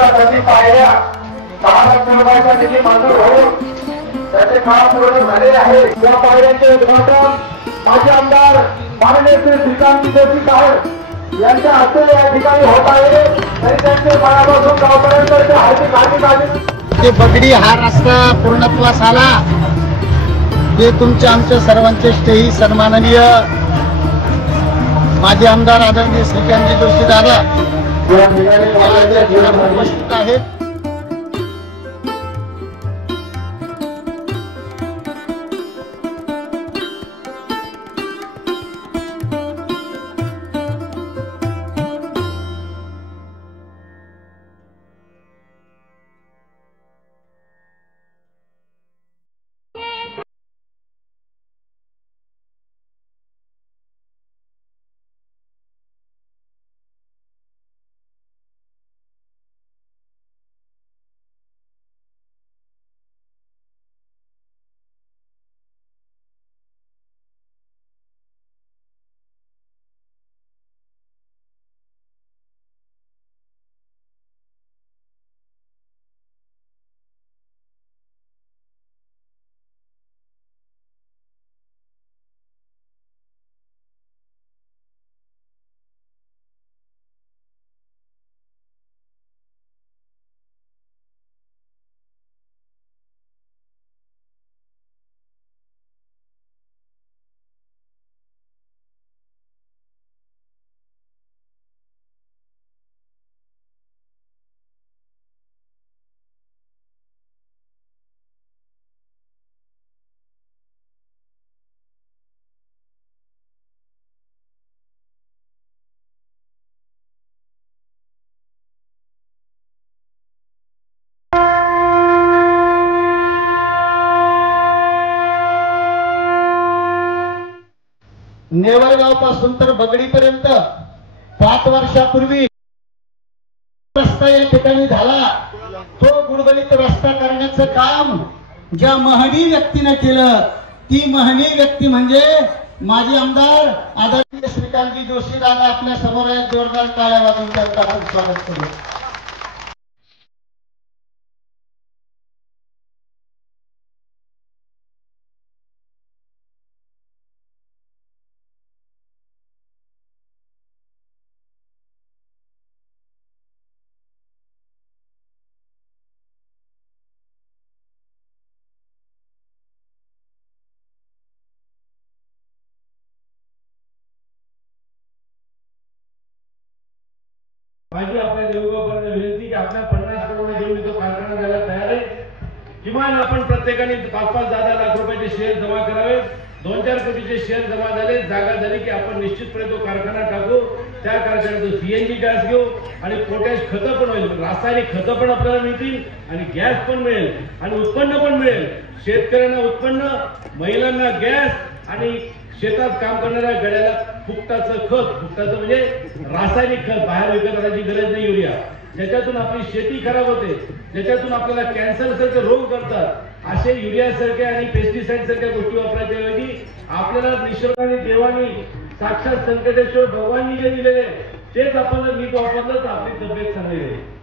मंजुरासाठी पाहिल्या 6 लाख रुपयाचा निधी मंजूर होऊन त्याचे काम पूर्ण झाले आहे। या पायऱ्यांचे उद्घाटन माजी आमदार माननीय श्री श्रीकांत जोशी साहेब यांच्या हस्ते या ठिकाणी होत आहे। तरी त्यांचे मनापासून गावकऱ्यांकडे हार्दिक ते बगडी हा रस्ता पूर्णत्वास आला ते तुमच्या आमच्या सर्वांचे स्नेही सन्माननीय माजी आमदार आदरणीय श्रीकांत जोशी दादा उपस्थित आहेत। नेवरगाव पासून तर बगडीपर्यंत 5 वर्षापूर्वी रस्ता या ठिकाणी झाला। तो गुडगुडीत रस्ता करण्याचं काम ज्या महनी व्यक्तीने केलं ती महनी व्यक्ती म्हणजे माजी आमदार आदरणीय श्रीकांत जोशी दादा आपल्या समोर जोरदार टाळ्या वाजवून त्यांचं आपण स्वागत करू। माझी आपल्या देवगावकरांना विनंती की आपल्या 50 करोड देऊन तो कारखाना द्यायला तयार आहे। किमान आपण प्रत्येकाने 5-5, 10 लाख रुपयाचे शेअर जमा करावे। 2-4 कोटीचे शेअर जमा झाले, जागा झाली की आपण निश्चितपणे तो कारखाना टाकू। त्या कारखान्यात सीएनजी गॅस घेऊ आणि पोटॅश खतं पण होईल, रासायनिक खतं पण आपल्याला मिळतील आणि गॅस पण मिळेल आणि उत्पन्न पण मिळेल। शेतकऱ्यांना उत्पन्न, महिलांना गॅस आणि शेतात काम करणाऱ्या गड्याला फुकटाचं खत, फुकटाचं म्हणजे रासायनिक खत बाहेर विकत आणायची गरज नाही। युरिया ज्याच्यातून आपली शेती खराब होते, ज्याच्यातून आपल्याला कॅन्सर सारखे रोग करतात, असे युरिया सारखे आणि पेस्टिसाइड सारख्या गोष्टी वापरायच्या ऐवजी आपल्याला निसर्गाने देवानी साक्षात संकटेश्वर भगवाननी जे दिलेले तेच आपण नीट वापरलं तर आपली तब्येत चांगली राहील।